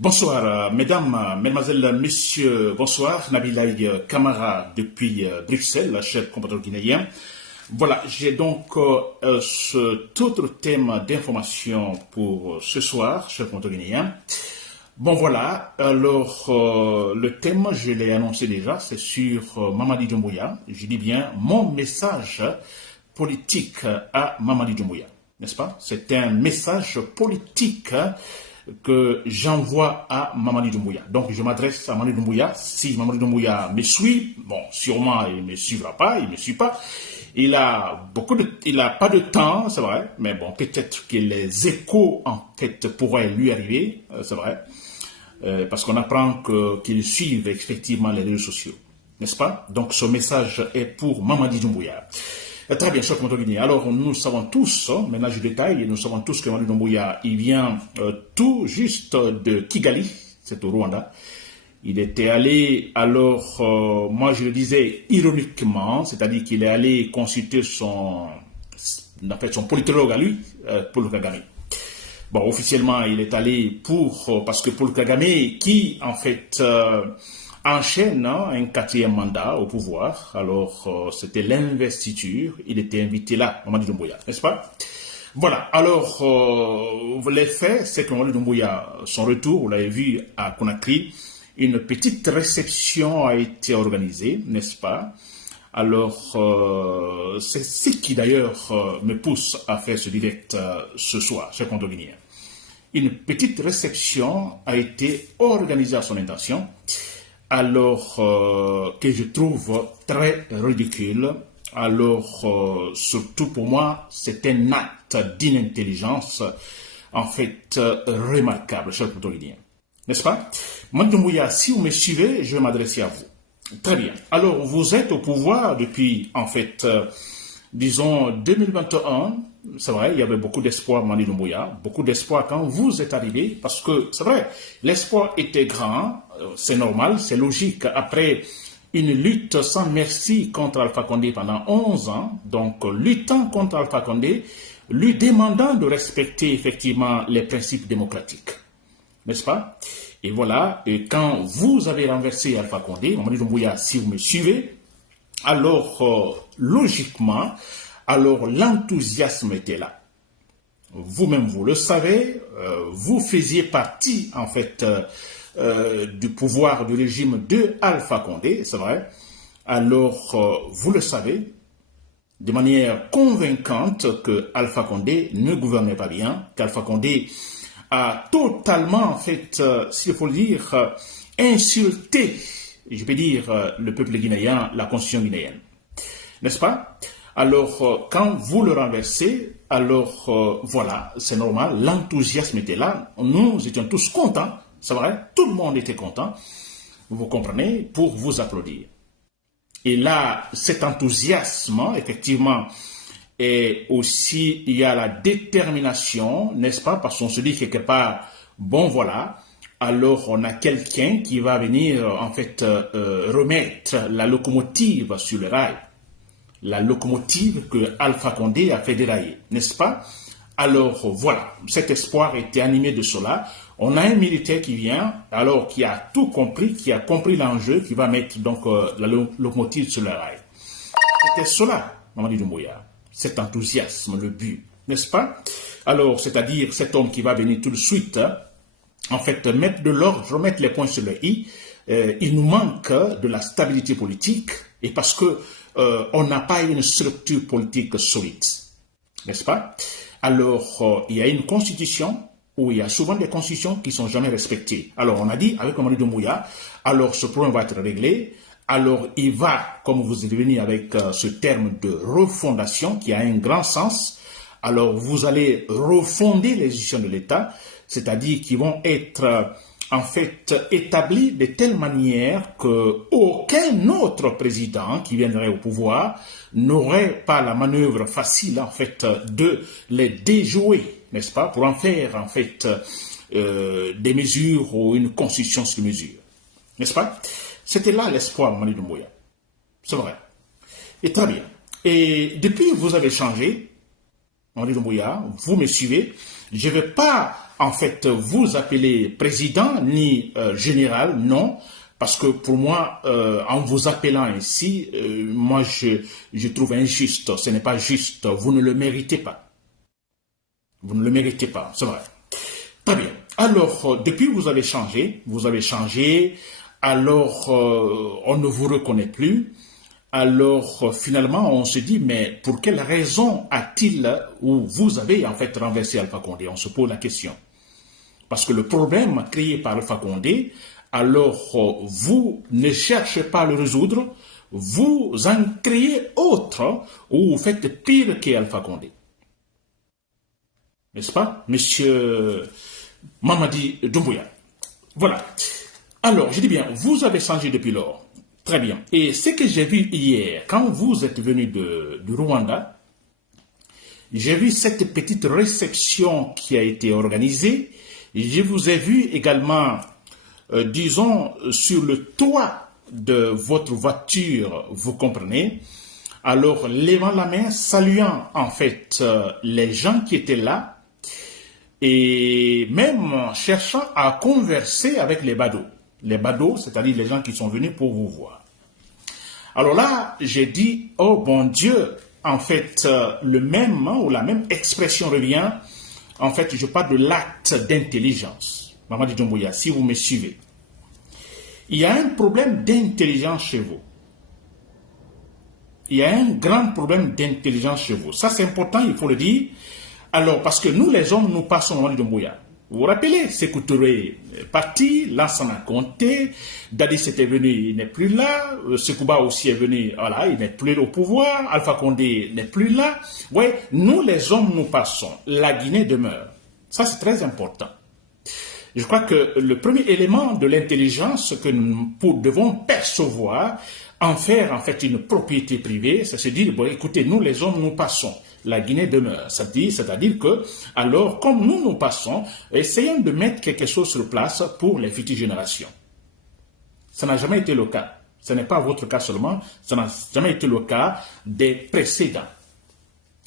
Bonsoir, mesdames, mesdemoiselles, messieurs, bonsoir. Nabilaï Kamara depuis Bruxelles, cher compatriote guinéen. Voilà, j'ai donc cet autre thème d'information pour ce soir, cher compatriote guinéen. Bon voilà, alors le thème, je l'ai annoncé déjà, c'est sur Mamadi Doumbouya. Je dis bien mon message politique à Mamadi Doumbouya, n'est-ce pas? C'est un message politique que j'envoie à Mamadi Doumbouya. Donc je m'adresse à Mamadi Doumbouya. Si Mamadi Doumbouya me suit, bon, sûrement il ne me suivra pas, il ne me suit pas. Il a pas de temps, c'est vrai, mais bon, peut-être que les échos en fait pourraient lui arriver, c'est vrai, parce qu'on apprend qu'ils suivent effectivement les réseaux sociaux, n'est-ce pas? Donc ce message est pour Mamadi Doumbouya. Très bien, cher Guinée. Alors, nous savons tous, maintenant je détaille, nous savons tous que Mamadi Doumbouya, il vient tout juste de Kigali, c'est au Rwanda. Il était allé, alors, moi je le disais ironiquement, c'est-à-dire qu'il est allé consulter son politologue à lui, Paul Kagame. Bon, officiellement, il est allé parce que Paul Kagame, qui en fait enchaîne un quatrième mandat au pouvoir, alors c'était l'investiture, il était invité là, Mamadi Doumbouya, n'est-ce pas? Voilà, alors les faits, c'est que Mamadi Doumbouya, son retour, vous l'avez vu à Conakry, une petite réception a été organisée, n'est-ce pas? Alors, c'est ce qui d'ailleurs me pousse à faire ce direct ce soir, cher compte guinéen. Une petite réception a été organisée à son intention, alors que je trouve très ridicule. Alors, surtout pour moi, c'est un acte d'inintelligence, en fait, remarquable, cher compte guinéen. N'est-ce pas? Mamadi Doumbouya, si vous me suivez, je vais m'adresser à vous. Très bien. Alors, vous êtes au pouvoir depuis, en fait, disons, 2021. C'est vrai, il y avait beaucoup d'espoir, Mamadi Doumbouya, beaucoup d'espoir quand vous êtes arrivé, parce que, c'est vrai, l'espoir était grand, c'est normal, c'est logique. Après une lutte sans merci contre Alpha Condé pendant 11 ans, donc luttant contre Alpha Condé, lui demandant de respecter effectivement les principes démocratiques. N'est-ce pas? Et voilà, et quand vous avez renversé Alpha Condé, Mamadi Doumbouya, si vous me suivez, alors logiquement, alors l'enthousiasme était là. Vous-même, vous le savez, vous faisiez partie, en fait, du pouvoir du régime de Alpha Condé, c'est vrai. Alors, vous le savez, de manière convaincante que Alpha Condé ne gouvernait pas bien, qu'Alpha Condé a totalement, en fait, s'il faut le dire, insulté, je peux dire, le peuple guinéen, la constitution guinéenne. N'est-ce pas? Alors, quand vous le renversez, alors, voilà, c'est normal, l'enthousiasme était là, nous étions tous contents, c'est vrai, tout le monde était content, vous comprenez, pour vous applaudir. Et là, cet enthousiasme, effectivement, et aussi, il y a la détermination, n'est-ce pas? Parce qu'on se dit quelque part, bon voilà, alors on a quelqu'un qui va venir, en fait, remettre la locomotive sur le rail. La locomotive que Alpha Condé a fait dérailler, n'est-ce pas? Alors voilà, cet espoir était animé de cela. On a un militaire qui vient, alors qui a tout compris, qui a compris l'enjeu, qui va mettre donc la locomotive sur le rail. C'était cela, Mamadi Doumbouya. Cet enthousiasme, le but, n'est-ce pas? Alors, c'est-à-dire cet homme qui va venir tout de suite, en fait, mettre de l'ordre, remettre les points sur le i. Il nous manque de la stabilité politique, et parce que on n'a pas une structure politique solide, n'est-ce pas? Alors, il y a une constitution où il y a souvent des constitutions qui ne sont jamais respectées. Alors, on a dit, avec Mamadi Doumbouya, alors ce problème va être réglé. Alors, il va, comme vous êtes venu avec ce terme de refondation qui a un grand sens, alors vous allez refonder les institutions de l'État, c'est-à-dire qu'ils vont être en fait établis de telle manière qu'aucun autre président qui viendrait au pouvoir n'aurait pas la manœuvre facile en fait de les déjouer, n'est-ce pas, pour en faire en fait des mesures ou une constitution sur mesure, n'est-ce pas? C'était là l'espoir de Mamadi Doumbouya. C'est vrai. Et très bien. Et depuis que vous avez changé, Mamadi Doumbouya, vous me suivez, je ne vais pas en fait, vous appelez président ni général, non. Parce que pour moi, en vous appelant ainsi, moi je trouve injuste. Ce n'est pas juste. Vous ne le méritez pas. Vous ne le méritez pas, c'est vrai. Très bien. Alors, depuis que vous avez changé, alors on ne vous reconnaît plus. Alors, finalement, on se dit, mais pour quelle raison a-t-il, ou vous avez en fait renversé Alpha Condé? On se pose la question. Parce que le problème créé par Alpha Condé, alors vous ne cherchez pas à le résoudre, vous en créez autre, ou vous faites pire qu'Alpha Condé. N'est-ce pas, monsieur Mamadi Doumbouya? Voilà. Alors, je dis bien, vous avez changé depuis lors. Très bien. Et ce que j'ai vu hier, quand vous êtes venu du Rwanda, j'ai vu cette petite réception qui a été organisée. Je vous ai vu également, disons, sur le toit de votre voiture, vous comprenez. Alors, levant la main, saluant en fait les gens qui étaient là, et même cherchant à converser avec les badauds. Les badauds, c'est-à-dire les gens qui sont venus pour vous voir. Alors là, j'ai dit, oh bon Dieu, en fait, le même ou la même expression revient. En fait, je parle de l'acte d'intelligence. Mamadi Doumbouya, si vous me suivez. Il y a un problème d'intelligence chez vous. Il y a un grand problème d'intelligence chez vous. Ça, c'est important, il faut le dire. Alors, parce que nous, les hommes, nous passons Mamadi Doumbouya. Vous vous rappelez, Sékou Touré est parti, Lansana a compté, Dadis était venu, il n'est plus là, Sekouba aussi est venu, voilà, il n'est plus au pouvoir, Alpha Condé n'est plus là. Oui, nous, les hommes, nous passons, la Guinée demeure. Ça, c'est très important. Je crois que le premier élément de l'intelligence que nous devons percevoir, en faire en fait une propriété privée, c'est se dire, bon, écoutez, nous, les hommes, nous passons. La Guinée demeure. C'est-à-dire que, alors, comme nous passons, essayons de mettre quelque chose sur place pour les futures générations. Ça n'a jamais été le cas. Ce n'est pas votre cas seulement, ça n'a jamais été le cas des précédents.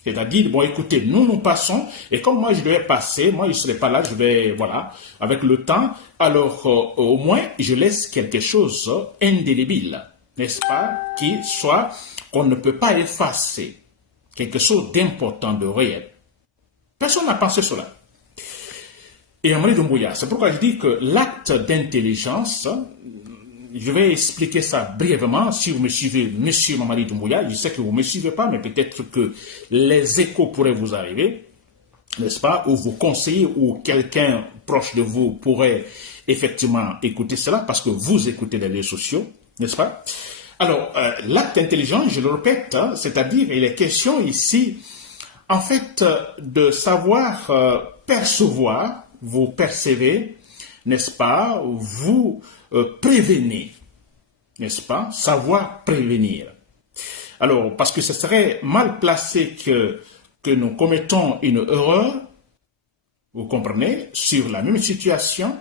C'est-à-dire, bon, écoutez, nous passons, et comme moi je devais passer, moi je ne serai pas là, je vais, voilà, avec le temps, alors au moins je laisse quelque chose indélébile, n'est-ce pas, qu'on ne peut pas effacer. Quelque chose d'important, de réel. Personne n'a pensé cela. Et Mamadi Doumbouya, c'est pourquoi je dis que l'acte d'intelligence, je vais expliquer ça brièvement, si vous me suivez, monsieur Mamadi Doumbouya, je sais que vous ne me suivez pas, mais peut-être que les échos pourraient vous arriver, n'est-ce pas, ou vos conseillers ou quelqu'un proche de vous pourrait effectivement écouter cela, parce que vous écoutez les réseaux sociaux, n'est-ce pas? Alors, l'acte intelligent, je le répète, hein, c'est-à-dire, il est question ici, en fait, de savoir percevoir, vous percevez, n'est-ce pas, vous prévenez, n'est-ce pas, savoir prévenir. Alors, parce que ce serait mal placé que nous commettons une erreur, vous comprenez, sur la même situation,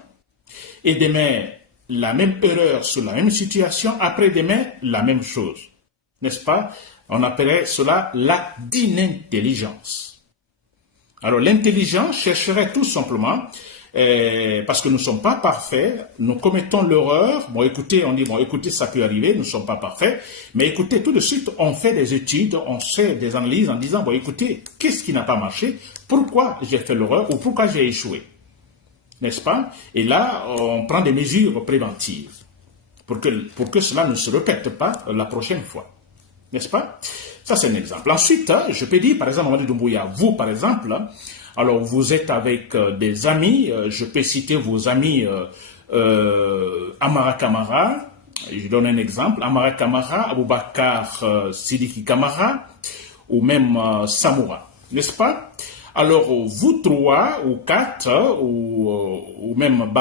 et demain, la même erreur sur la même situation, après-demain, la même chose. N'est-ce pas? On appellerait cela l'acte d'inintelligence. Alors, l'intelligence chercherait tout simplement, parce que nous ne sommes pas parfaits, nous commettons l'erreur. Bon, écoutez, on dit, bon, écoutez, ça peut arriver, nous ne sommes pas parfaits, mais écoutez, tout de suite, on fait des études, on fait des analyses en disant, bon, écoutez, qu'est-ce qui n'a pas marché? Pourquoi j'ai fait l'erreur ou pourquoi j'ai échoué? N'est-ce pas? Et là, on prend des mesures préventives pour que cela ne se répète pas la prochaine fois. N'est-ce pas? Ça, c'est un exemple. Ensuite, je peux dire, par exemple, Mamadi Doumbouya, vous, par exemple, alors vous êtes avec des amis, je peux citer vos amis Amara Kamara, je donne un exemple, Amara Kamara, Aboubakar Sidiki Kamara, ou même Samoura, n'est-ce pas? Alors, vous trois ou quatre, ou même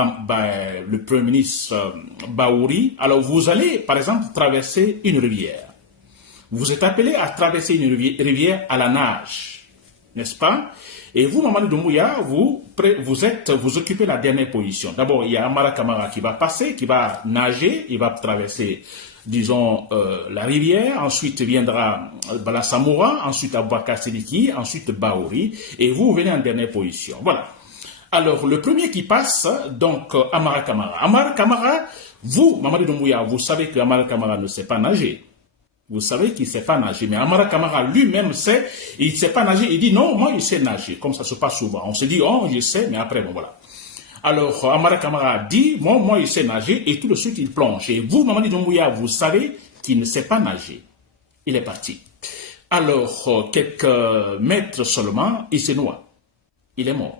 le Premier ministre Baouri, alors vous allez, par exemple, traverser une rivière. Vous êtes appelé à traverser une rivière à la nage, n'est-ce pas? Et vous, Mamadi Doumbouya, vous occupez la dernière position. D'abord, il y a Amara Kamara qui va passer, qui va nager, il va traverser, disons, la rivière. Ensuite viendra Bala Samoura, ensuite Aboubakar Sidiki, ensuite Baouri. Et vous venez en dernière position. Voilà. Alors, le premier qui passe, donc, Amara Kamara. Amara Kamara, vous, Mamadi Doumbouya, vous savez que Amara Kamara ne sait pas nager. Vous savez qu'il ne sait pas nager. Mais Amara Kamara lui-même sait, il ne sait pas nager. Il dit non, moi, il sait nager. Comme ça se passe souvent. On se dit, oh, je sais, mais après, bon, voilà. Alors, Amara Kamara dit, moi, il sait nager, et tout de suite, il plonge. Et vous, Mamadi Doumbouya, vous savez qu'il ne sait pas nager. Il est parti. Alors, quelques mètres seulement, il se noie. Il est mort.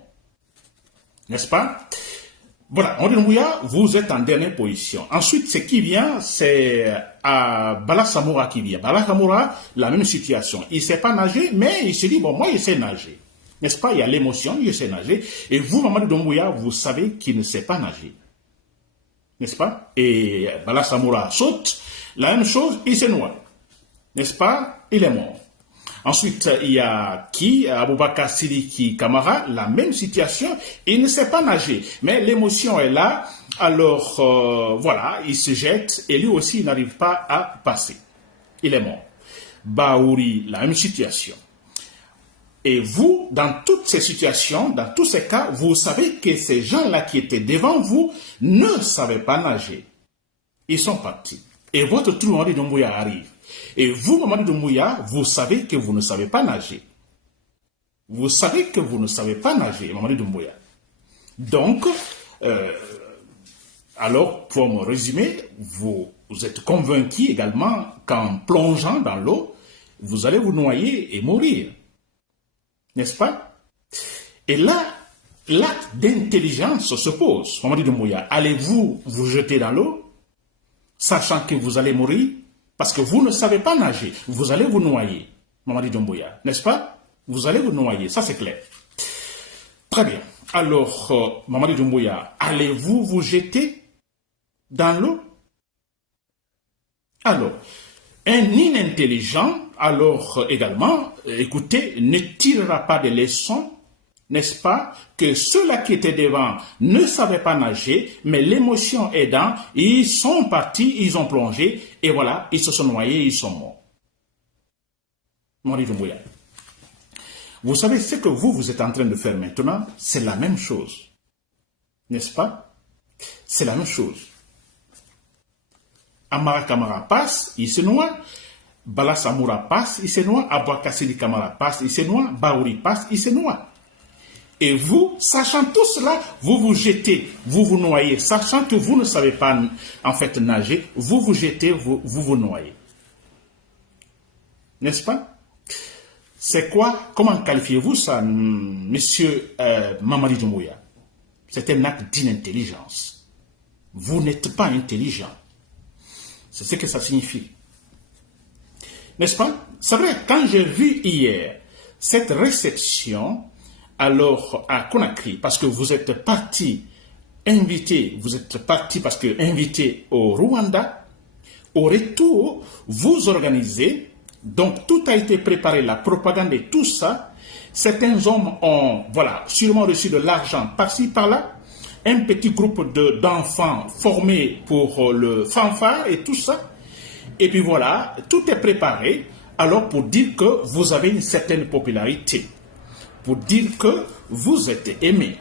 N'est-ce pas? Voilà, Mamadi Doumbouya, vous êtes en dernière position. Ensuite, ce qui vient, c'est à Bala Samoura qui vient. Bala Samoura, la même situation. Il ne sait pas nager, mais il se dit, bon, moi, il sait nager. N'est-ce pas? Il y a l'émotion, il sait nager. Et vous, Mamadi Doumbouya, vous savez qu'il ne sait pas nager. N'est-ce pas? Et Bala Samoura saute, la même chose, il se noie. N'est-ce pas? Il est mort. Ensuite, il y a qui? Aboubakar Sidiki Kamara, la même situation. Il ne sait pas nager, mais l'émotion est là. Alors, voilà, il se jette et lui aussi, il n'arrive pas à passer. Il est mort. Baouri, la même situation. Et vous, dans toutes ces situations, dans tous ces cas, vous savez que ces gens-là qui étaient devant vous ne savaient pas nager. Ils sont partis. Et votre trou Mamadi Doumbouya arrive. Et vous, Mamadi Doumbouya, vous savez que vous ne savez pas nager. Vous savez que vous ne savez pas nager, Mamadi Doumbouya. Donc, alors, pour me résumer, vous êtes convaincu également qu'en plongeant dans l'eau, vous allez vous noyer et mourir. N'est-ce pas? Et là, l'acte d'intelligence se pose. Mamadi Doumbouya, allez-vous vous jeter dans l'eau, sachant que vous allez mourir? Parce que vous ne savez pas nager, vous allez vous noyer, Mamadi Doumbouya, n'est-ce pas? Vous allez vous noyer, ça c'est clair. Très bien. Alors, Mamadi Doumbouya, allez-vous vous jeter dans l'eau? Alors, un inintelligent, alors également, écoutez, ne tirera pas de leçons, n'est-ce pas, que ceux-là qui étaient devant ne savaient pas nager, mais l'émotion aidant, ils sont partis, ils ont plongé, et voilà, ils se sont noyés, ils sont morts. Mamadi Doumbouya. Vous savez, ce que vous êtes en train de faire maintenant, c'est la même chose. N'est-ce pas? C'est la même chose. Amara Kamara passe, il se noie. Bala Samoura passe, il se noie. Aboubakar Sidiki Kamara passe, il se noie. Baouri passe, il se noie. Et vous, sachant tout cela, vous vous jetez, vous vous noyez, sachant que vous ne savez pas en fait nager, vous vous jetez, vous vous noyez. N'est-ce pas? C'est quoi? Comment qualifiez-vous ça, monsieur Mamadi Doumbouya? C'est un acte d'inintelligence. Vous n'êtes pas intelligent. C'est ce que ça signifie. N'est-ce pas? C'est vrai, quand j'ai vu hier cette réception, alors à Conakry, parce que vous êtes parti invité, vous êtes parti parce que invité au Rwanda, au retour, vous organisez, donc tout a été préparé, la propagande et tout ça. Certains hommes ont, voilà, sûrement reçu de l'argent par-ci, par-là, un petit groupe d'enfants formés pour le fanfare et tout ça. Et puis voilà, tout est préparé, alors pour dire que vous avez une certaine popularité, pour dire que vous êtes aimé,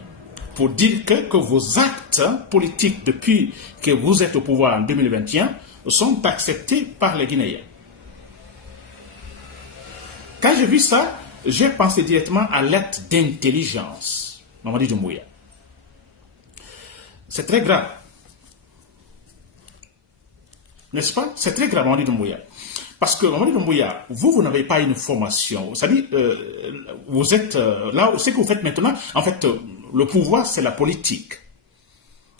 pour dire que vos actes politiques depuis que vous êtes au pouvoir en 2021 sont acceptés par les Guinéens. Quand j'ai vu ça, j'ai pensé directement à l'acte d'intelligence. Mamadi Doumbouya. C'est très grave. N'est-ce pas? C'est très grave, Mamadi Doumbouya. Parce que, Mamadi Doumbouya, vous n'avez pas une formation. C'est-à-dire, vous êtes là, ce que vous faites maintenant, en fait, le pouvoir, c'est la politique.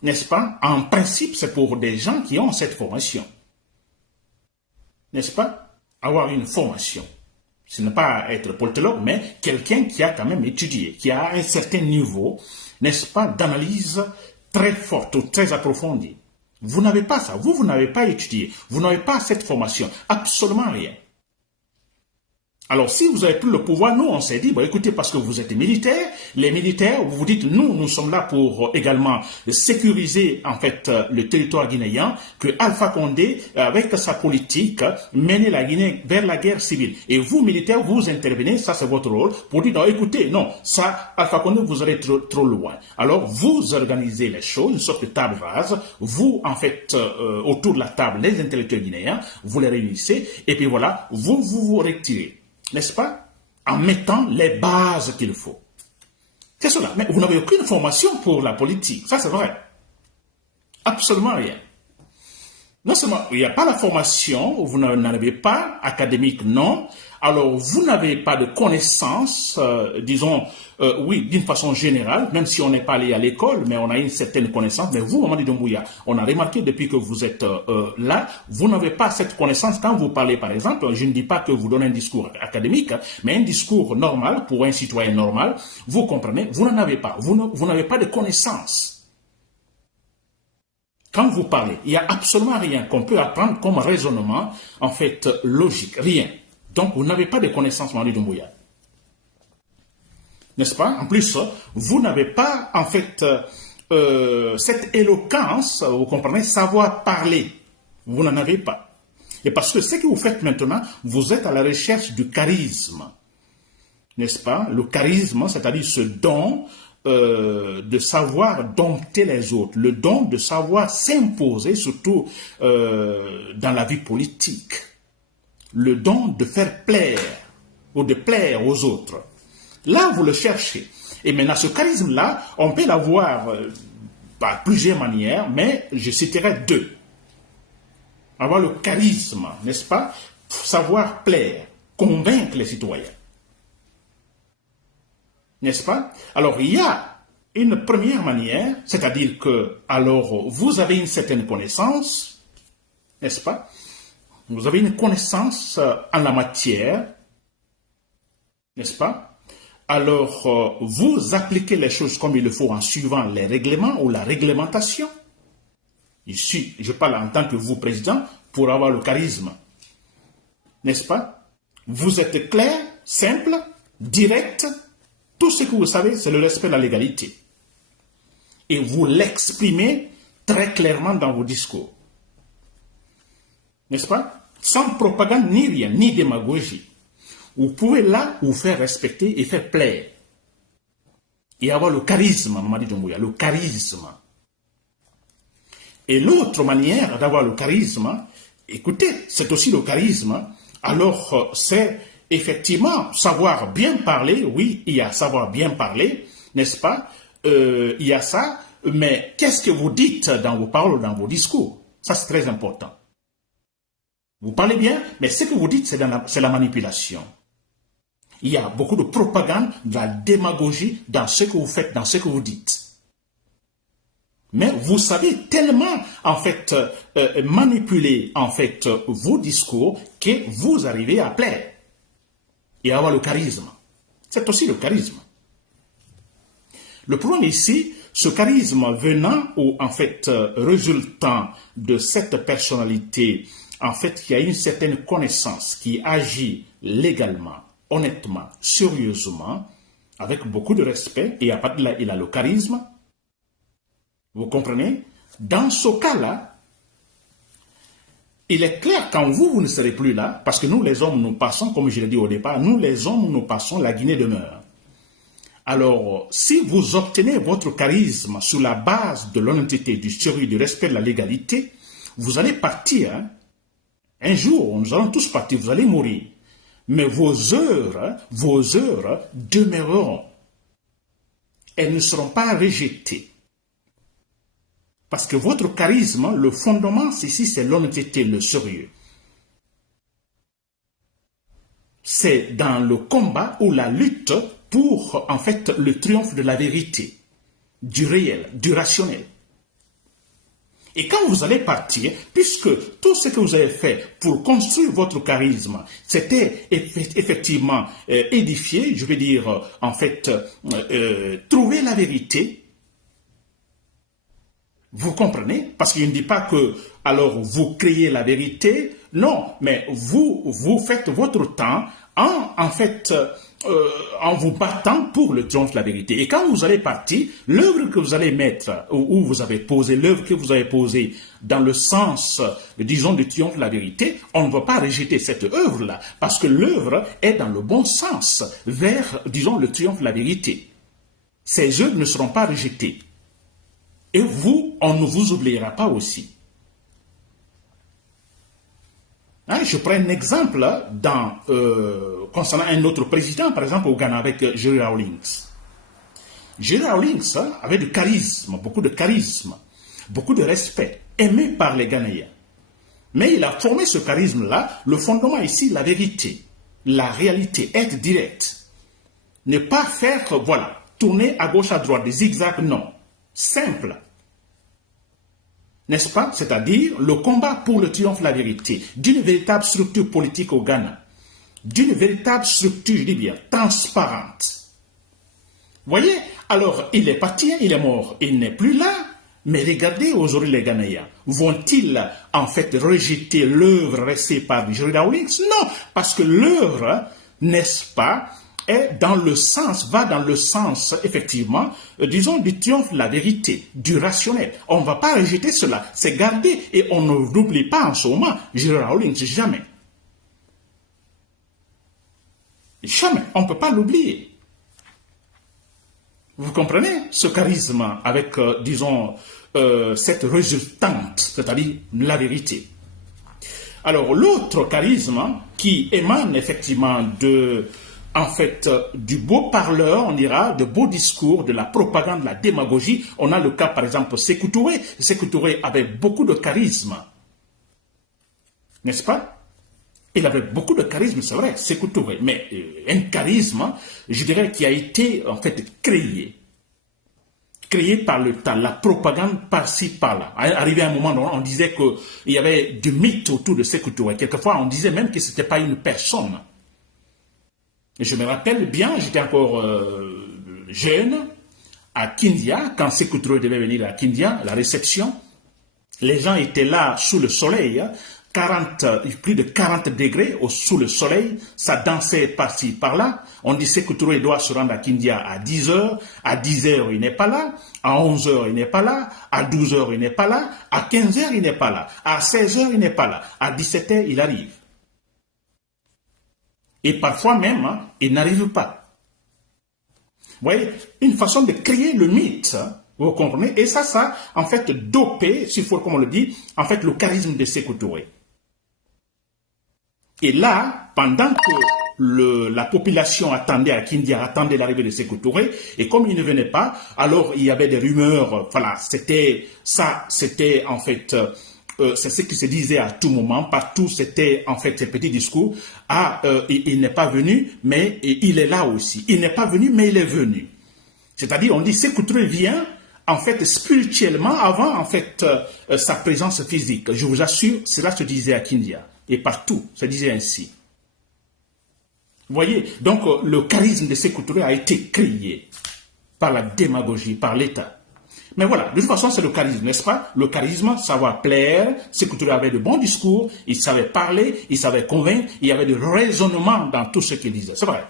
N'est-ce pas? En principe, c'est pour des gens qui ont cette formation. N'est-ce pas? Avoir une formation. Ce n'est pas être politologue, mais quelqu'un qui a quand même étudié, qui a un certain niveau, n'est-ce pas, d'analyse très forte ou très approfondie. Vous n'avez pas ça, vous n'avez pas étudié, vous n'avez pas cette formation, absolument rien. Alors, si vous avez plus le pouvoir, nous, on s'est dit, bon, écoutez, parce que vous êtes militaires, les militaires, vous vous dites, nous sommes là pour également sécuriser, en fait, le territoire guinéen, que Alpha Condé, avec sa politique, menait la Guinée vers la guerre civile. Et vous, militaires, vous intervenez, ça c'est votre rôle, pour dire, non, écoutez, non, ça, Alpha Condé, vous allez trop loin. Alors, vous organisez les choses, une sorte de table rase, vous, en fait, autour de la table, les intellectuels guinéens, vous les réunissez, et puis voilà, vous retirez. N'est-ce pas? En mettant les bases qu'il faut. C'est cela. Mais vous n'avez aucune formation pour la politique. Ça, c'est vrai. Absolument rien. Non seulement il n'y a pas la formation, vous n'en avez pas, académique, non. Alors, vous n'avez pas de connaissances, disons, oui, d'une façon générale, même si on n'est pas allé à l'école, mais on a une certaine connaissance. Mais vous, Mamadi Doumbouya, on a remarqué depuis que vous êtes là, vous n'avez pas cette connaissance. Quand vous parlez, par exemple, je ne dis pas que vous donnez un discours académique, mais un discours normal pour un citoyen normal, vous comprenez, vous n'en avez pas. Vous n'avez pas de connaissances. Quand vous parlez, il n'y a absolument rien qu'on peut apprendre comme raisonnement, en fait, logique, rien. Donc, vous n'avez pas de connaissances, Mamadi Doumbouya. N'est-ce pas? En plus, vous n'avez pas, en fait, cette éloquence, vous comprenez, savoir parler. Vous n'en avez pas. Et parce que ce que vous faites maintenant, vous êtes à la recherche du charisme. N'est-ce pas? Le charisme, c'est-à-dire ce don de savoir dompter les autres, le don de savoir s'imposer, surtout dans la vie politique, le don de faire plaire ou de plaire aux autres. Là, vous le cherchez. Et maintenant, ce charisme-là, on peut l'avoir par plusieurs manières, mais je citerai deux. Avoir le charisme, n'est-ce pas? Savoir plaire, convaincre les citoyens. N'est-ce pas? Alors, il y a une première manière, c'est-à-dire que, alors, vous avez une certaine connaissance, n'est-ce pas? Vous avez une connaissance en la matière, n'est-ce pas? Alors, vous appliquez les choses comme il le faut en suivant les règlements ou la réglementation. Ici, je parle en tant que vous, président, pour avoir le charisme. N'est-ce pas? Vous êtes clair, simple, direct. Tout ce que vous savez, c'est le respect de la légalité. Et vous l'exprimez très clairement dans vos discours. N'est-ce pas? Sans propagande ni rien, ni démagogie. Vous pouvez là vous faire respecter et faire plaire. Et avoir le charisme, Mamadi Doumbouya, le charisme. Et l'autre manière d'avoir le charisme, écoutez, c'est aussi le charisme, alors c'est effectivement savoir bien parler, oui, il y a savoir bien parler, n'est-ce pas? Il y a ça, mais qu'est-ce que vous dites dans vos paroles, dans vos discours? Ça, c'est très important. Vous parlez bien, mais ce que vous dites, c'est la manipulation. Il y a beaucoup de propagande, de la démagogie dans ce que vous faites, dans ce que vous dites. Mais vous savez tellement, en fait, manipuler, en fait, vos discours que vous arrivez à plaire et à avoir le charisme. C'est aussi le charisme. Le problème ici, ce charisme venant ou, en fait, résultant de cette personnalité, en fait, qui a une certaine connaissance, qui agit légalement, honnêtement, sérieusement, avec beaucoup de respect, et à partir de là, il a le charisme. Vous comprenez? Dans ce cas-là, il est clair quand vous ne serez plus là, parce que nous les hommes, nous passons, comme je l'ai dit au départ, nous les hommes, nous passons, la Guinée demeure. Alors, si vous obtenez votre charisme sur la base de l'honnêteté, du sérieux, du respect de la légalité, vous allez partir. Hein? Un jour, nous allons tous partir, vous allez mourir. Mais vos heures demeureront. Elles ne seront pas rejetées. Parce que votre charisme, le fondement ici, c'est l'honnêteté, le sérieux. C'est dans le combat ou la lutte pour, en fait, le triomphe de la vérité, du réel, du rationnel. Et quand vous allez partir, puisque tout ce que vous avez fait pour construire votre charisme, c'était effectivement édifier, je veux dire, en fait, trouver la vérité. Vous comprenez? Parce qu'il ne dit pas que, alors, vous créez la vérité. Non, mais vous faites votre temps en fait, en vous battant pour le triomphe de la vérité. Et quand vous allez partir, l'œuvre que vous allez mettre, où vous avez posé, l'œuvre que vous avez posée dans le sens, disons, du triomphe de la vérité, on ne va pas rejeter cette œuvre-là, parce que l'œuvre est dans le bon sens, vers, disons, le triomphe de la vérité. Ces œuvres ne seront pas rejetées. Et vous, on ne vous oubliera pas aussi. Je prends un exemple concernant un autre président, par exemple au Ghana, avec Jerry Rawlings. Jerry Rawlings avait du charisme, beaucoup de respect, aimé par les Ghanéens. Mais il a formé ce charisme-là, le fondement ici, la vérité, la réalité, être direct. Ne pas faire, voilà, tourner à gauche, à droite, des zigzags, non. Simple. N'est-ce pas? C'est-à-dire le combat pour le triomphe de la vérité, d'une véritable structure politique au Ghana, d'une véritable structure, je dis bien, transparente. Voyez? Alors, il est parti, il est mort, il n'est plus là, mais regardez aujourd'hui les Ghanéens. Vont-ils en fait rejeter l'œuvre restée par Jerry Rawlings? Non, parce que l'œuvre, n'est-ce pas, va dans le sens, effectivement, disons, du triomphe de la vérité, du rationnel. On ne va pas rejeter cela, c'est gardé, et on n'oublie pas en ce moment Jerry Rawlings, jamais. Jamais, on ne peut pas l'oublier. Vous comprenez ce charisme avec, disons, cette résultante, c'est-à-dire la vérité. Alors, l'autre charisme qui émane effectivement du beau parleur, on dira, de beaux discours, de la propagande, de la démagogie. On a le cas, par exemple, Sékou Touré. Sékou Touré avait beaucoup de charisme. N'est-ce pas? Il avait beaucoup de charisme, c'est vrai, Sékou Touré. Mais un charisme, je dirais, qui a été, en fait, créé par le temps, la propagande par-ci, par-là. Arrivé à un moment où on disait qu'il y avait du mythe autour de Sékou Touré. Quelquefois, on disait même que ce n'était pas une personne. Je me rappelle bien, j'étais encore jeune, à Kindia, quand Sékou Touré devait venir à Kindia, la réception, les gens étaient là sous le soleil, plus de 40 degrés sous le soleil, ça dansait par-ci, par-là. On dit Sékou Touré doit se rendre à Kindia à 10h, à 10h il n'est pas là, à 11h il n'est pas là, à 12h il n'est pas là, à 15h il n'est pas là, à 16h il n'est pas là, à 17h il arrive. Et parfois même, il n'arrive pas. Vous voyez, une façon de créer le mythe, vous comprenez? Et ça, en fait, dopé, s'il faut, comme on le dit, en fait, le charisme de Sékou Touré. Et là, pendant que la population attendait à Kindia, attendait l'arrivée de Sékou Touré, et comme il ne venait pas, alors il y avait des rumeurs, voilà, c'était en fait... c'est ce qui se disait à tout moment, partout, c'était en fait ces petits discours. Il n'est pas venu, mais il est là aussi. Il n'est pas venu, mais il est venu. C'est-à-dire, on dit, Sékou Touré vient, en fait, spirituellement, avant, en fait, sa présence physique. Je vous assure, cela se disait à Kindia. Et partout, ça disait ainsi. Vous voyez, donc, le charisme de Sékou Touré a été créé par la démagogie, par l'État. Mais voilà, de toute façon, c'est le charisme, n'est-ce pas? Le charisme, savoir plaire, Sékou Touré avait de bons discours, il savait parler, il savait convaincre, il y avait du raisonnement dans tout ce qu'il disait, c'est vrai.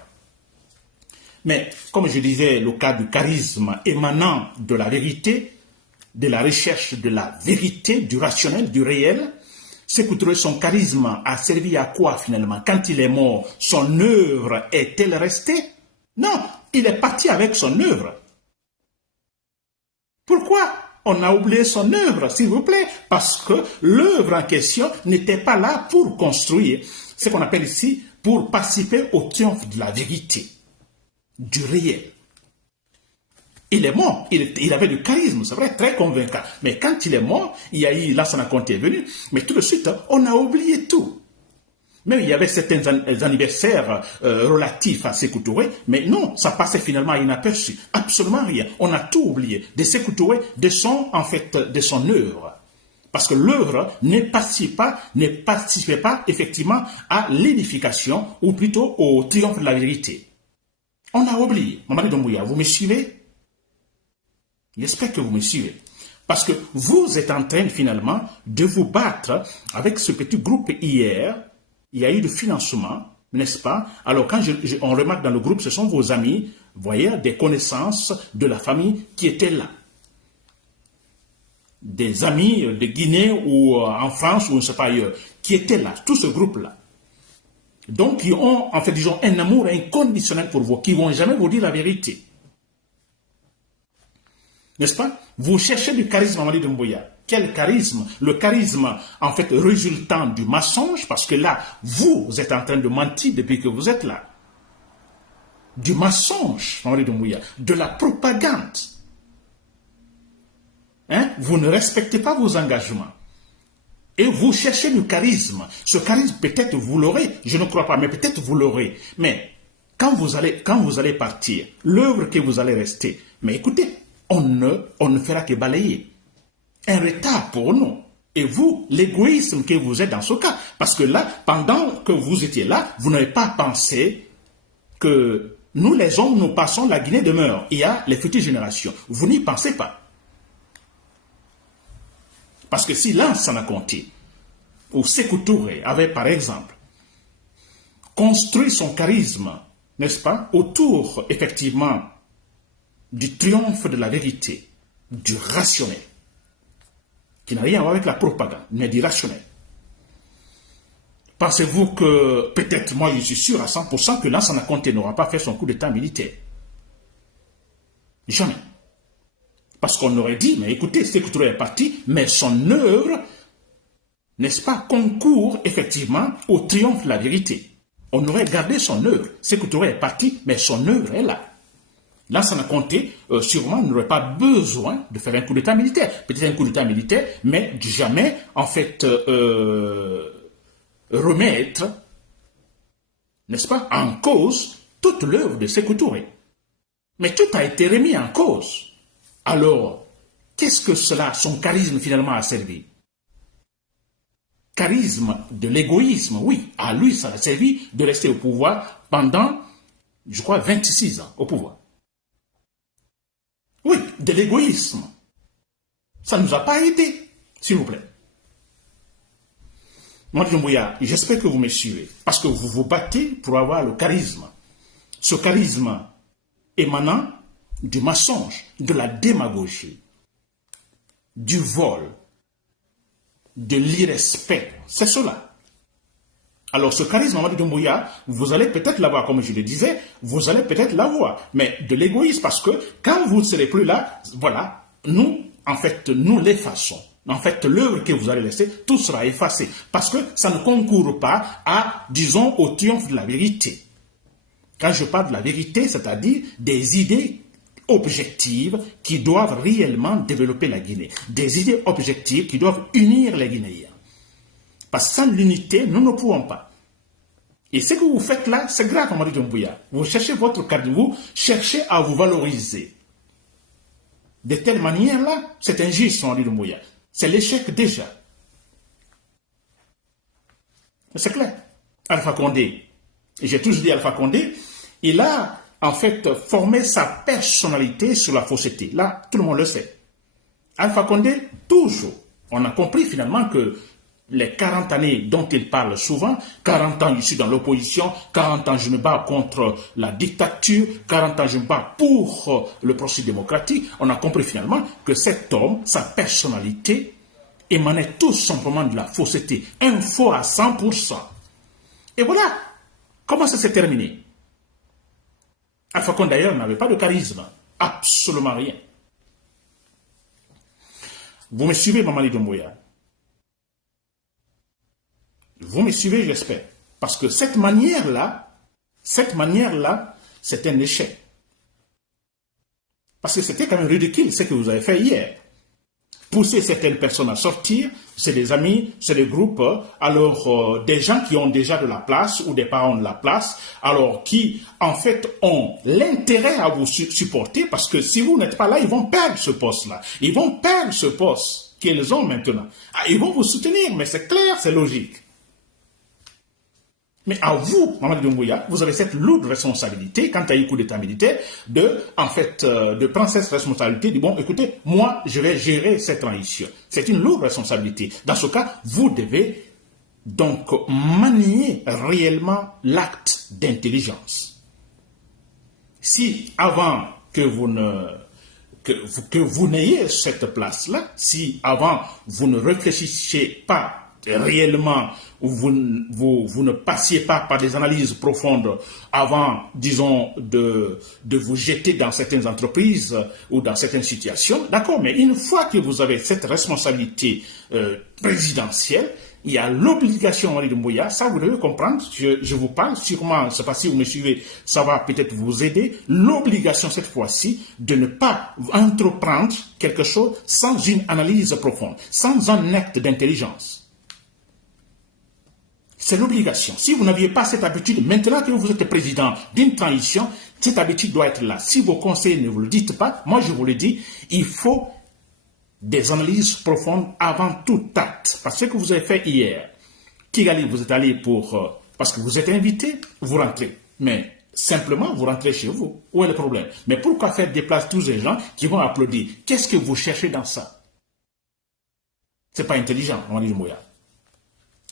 Mais, comme je disais, le cas du charisme émanant de la vérité, de la recherche de la vérité, du rationnel, du réel, Sékou Touré, son charisme a servi à quoi finalement? Quand il est mort, son œuvre est-elle restée? Non, il est parti avec son œuvre. Pourquoi on a oublié son œuvre, s'il vous plaît? Parce que l'œuvre en question n'était pas là pour construire, ce qu'on appelle ici, pour participer au triomphe de la vérité, du réel. Il est mort, il avait du charisme, c'est vrai, très convaincant. Mais quand il est mort, il y a eu, Lansana Conté est venu, mais tout de suite, on a oublié tout. Même il y avait certains anniversaires relatifs à Sékou Touré, mais non, ça passait finalement inaperçu. Absolument rien. On a tout oublié de Sékou Touré, de son œuvre. Parce que l'œuvre ne participait pas effectivement à l'édification, ou plutôt au triomphe de la vérité. On a oublié. Mamadi Doumbouya, vous me suivez? J'espère que vous me suivez. Parce que vous êtes en train finalement de vous battre avec ce petit groupe hier. Il y a eu du financement, n'est-ce pas? Alors, quand on remarque dans le groupe, ce sont vos amis, voyez, des connaissances de la famille qui étaient là. Des amis de Guinée ou en France ou je ne sais pas ailleurs, qui étaient là, tout ce groupe-là. Donc, qui ont, en fait, disons, un amour inconditionnel pour vous, qui ne vont jamais vous dire la vérité. N'est-ce pas? Vous cherchez du charisme, Mamadi Doumbouya. Quel charisme? Le charisme, en fait, résultant du mensonge, parce que là, vous êtes en train de mentir depuis que vous êtes là. Du mensonge, Mamadi Doumbouya, de la propagande. Hein? Vous ne respectez pas vos engagements. Et vous cherchez du charisme. Ce charisme, peut-être vous l'aurez, je ne crois pas, mais peut-être vous l'aurez. Mais quand vous allez partir, l'œuvre que vous allez rester, mais écoutez, on ne fera que balayer. Un retard pour nous. Et vous, l'égoïsme que vous êtes dans ce cas. Parce que là, pendant que vous étiez là, vous n'avez pas pensé que nous, les hommes, nous passons, la Guinée demeure. Il y a les futures générations. Vous n'y pensez pas. Parce que si Lansana a compté, ou Sékou Touré avait, par exemple, construit son charisme, n'est-ce pas, autour, effectivement, du triomphe de la vérité, du rationnel, qui n'a rien à voir avec la propagande, mais du rationnel. Pensez-vous que, peut-être, moi je suis sûr à 100% que Lansana Conté n'aura pas fait son coup d'état militaire? Jamais. Parce qu'on aurait dit, mais écoutez, Sékou Touré est parti, mais son œuvre, n'est-ce pas, concourt effectivement au triomphe de la vérité. On aurait gardé son œuvre. Sékou Touré est parti, mais son œuvre est là. Lansana Conté, sûrement, n'aurait pas besoin de faire un coup d'état militaire. Peut-être un coup d'état militaire, mais jamais, en fait, remettre, n'est-ce pas, en cause toute l'œuvre de Sékou Touré. Mais tout a été remis en cause. Alors, qu'est-ce que cela, son charisme finalement a servi? Charisme de l'égoïsme, oui. À lui, ça a servi de rester au pouvoir pendant, je crois, 26 ans au pouvoir. Oui, de l'égoïsme. Ça ne nous a pas aidé, s'il vous plaît. Mamadi Doumbouya, j'espère que vous me suivez, parce que vous vous battez pour avoir le charisme. Ce charisme émanant du mensonge, de la démagogie, du vol, de l'irrespect. C'est cela. Alors ce charisme, Mamadi Doumbouya, vous allez peut-être l'avoir, comme je le disais, vous allez peut-être l'avoir, mais de l'égoïsme, parce que quand vous ne serez plus là, voilà, nous, en fait, nous l'effaçons. En fait, l'œuvre que vous allez laisser, tout sera effacé, parce que ça ne concourt pas à, disons, au triomphe de la vérité. Quand je parle de la vérité, c'est-à-dire des idées objectives qui doivent réellement développer la Guinée. Des idées objectives qui doivent unir les Guinéens. Parce que sans l'unité, nous ne pouvons pas. Et ce que vous faites là, c'est grave, Mamadi Doumbouya. Vous cherchez votre cadre, vous cherchez à vous valoriser. De telle manière-là, c'est injuste, Mamadi Doumbouya. C'est l'échec déjà. C'est clair. Alpha Condé, j'ai toujours dit Alpha Condé, il a en fait formé sa personnalité sur la fausseté. Là, tout le monde le sait. Alpha Condé, toujours. On a compris finalement que les 40 années dont il parle souvent, 40 ans je suis dans l'opposition, 40 ans je me bats contre la dictature, 40 ans je me bats pour le processus démocratique, on a compris finalement que cet homme, sa personnalité, émanait tout simplement de la fausseté, un faux à 100%. Et voilà comment ça s'est terminé. Alpha Condé d'ailleurs n'avait pas de charisme, absolument rien. Vous me suivez, Mamadi Doumbouya? Vous me suivez, j'espère. Parce que cette manière-là, c'est un échec. Parce que c'était quand même ridicule ce que vous avez fait hier. Pousser certaines personnes à sortir, c'est des amis, c'est des groupes, alors des gens qui ont déjà de la place ou des parents de la place, alors qui en fait ont l'intérêt à vous supporter parce que si vous n'êtes pas là, ils vont perdre ce poste-là. Ils vont perdre ce poste qu'ils ont maintenant. Ah, ils vont vous soutenir, mais c'est clair, c'est logique. Mais à vous, Mamadi Doumbouya, vous avez cette lourde responsabilité, quand il y a eu coup d'état militaire, de prendre cette responsabilité, de bon, écoutez, moi, je vais gérer cette transition. C'est une lourde responsabilité. Dans ce cas, vous devez donc manier réellement l'acte d'intelligence. Si avant que vous n'ayez cette place-là, si avant vous ne réfléchissiez pas réellement, ou vous ne passiez pas par des analyses profondes avant, disons, de vous jeter dans certaines entreprises ou dans certaines situations, d'accord, mais une fois que vous avez cette responsabilité présidentielle, il y a l'obligation, Mamadi Doumbouya, ça vous devez comprendre, je vous parle, sûrement, je ne sais pas si vous me suivez, ça va peut-être vous aider, l'obligation cette fois-ci de ne pas entreprendre quelque chose sans une analyse profonde, sans un acte d'intelligence. C'est l'obligation. Si vous n'aviez pas cette habitude, maintenant que vous êtes président d'une transition, cette habitude doit être là. Si vos conseillers ne vous le dites pas, moi je vous le dis, il faut des analyses profondes avant tout acte. Parce que ce que vous avez fait hier, Kigali, vous êtes allé parce que vous êtes invité, vous rentrez. Mais simplement, vous rentrez chez vous. Où est le problème? Mais pourquoi faire déplacer tous ces gens qui vont applaudir? Qu'est-ce que vous cherchez dans ça? C'est pas intelligent, on va dire Mouya.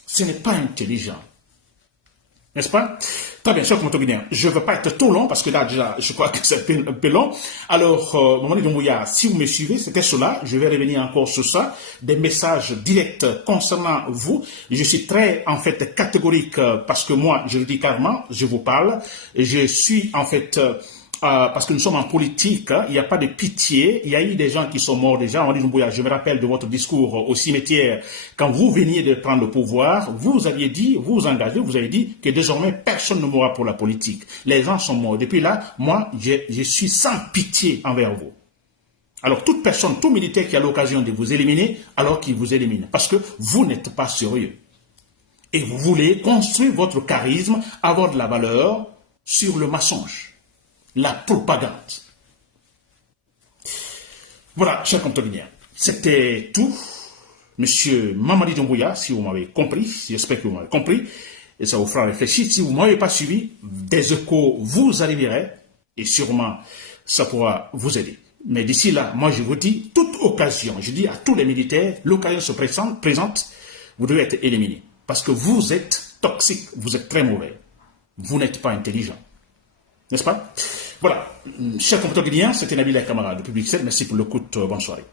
Ce n'est pas intelligent. N'est-ce pas? Très bien, cher Montauguinéen, je ne veux pas être trop long parce que là, déjà, je crois que c'est un peu long. Alors, Mamadi Doumbouya, si vous me suivez, c'était cela. Je vais revenir encore sur ça. Des messages directs concernant vous. Je suis très, en fait, catégorique parce que moi, je le dis carrément, je vous parle. Je suis, en fait... parce que nous sommes en politique, il n'y a pas de pitié. Il y a eu des gens qui sont morts déjà. Mamadi Doumbouya, je me rappelle de votre discours au cimetière. Quand vous veniez de prendre le pouvoir, vous aviez dit, vous engagez, vous avez dit que désormais personne ne mourra pour la politique. Les gens sont morts. Depuis là, moi, je suis sans pitié envers vous. Alors toute personne, tout militaire qui a l'occasion de vous éliminer, alors qu'il vous élimine. Parce que vous n'êtes pas sérieux. Et vous voulez construire votre charisme, avoir de la valeur sur le mensonge. La propagande. Voilà, chers Contoliniens, c'était tout. Monsieur Mamadi Doumbouya, si vous m'avez compris, j'espère que vous m'avez compris, et ça vous fera réfléchir. Si vous ne m'avez pas suivi, des échos vous arriveraient, et sûrement ça pourra vous aider. Mais d'ici là, moi je vous dis, toute occasion, je dis à tous les militaires, l'occasion se présente, vous devez être éliminés. Parce que vous êtes toxique, vous êtes très mauvais. Vous n'êtes pas intelligent. N'est-ce pas? Voilà, chers compatriotes guinéens, c'était Nabil Kamara de Public 7. Merci pour l'écoute. Bonne soirée.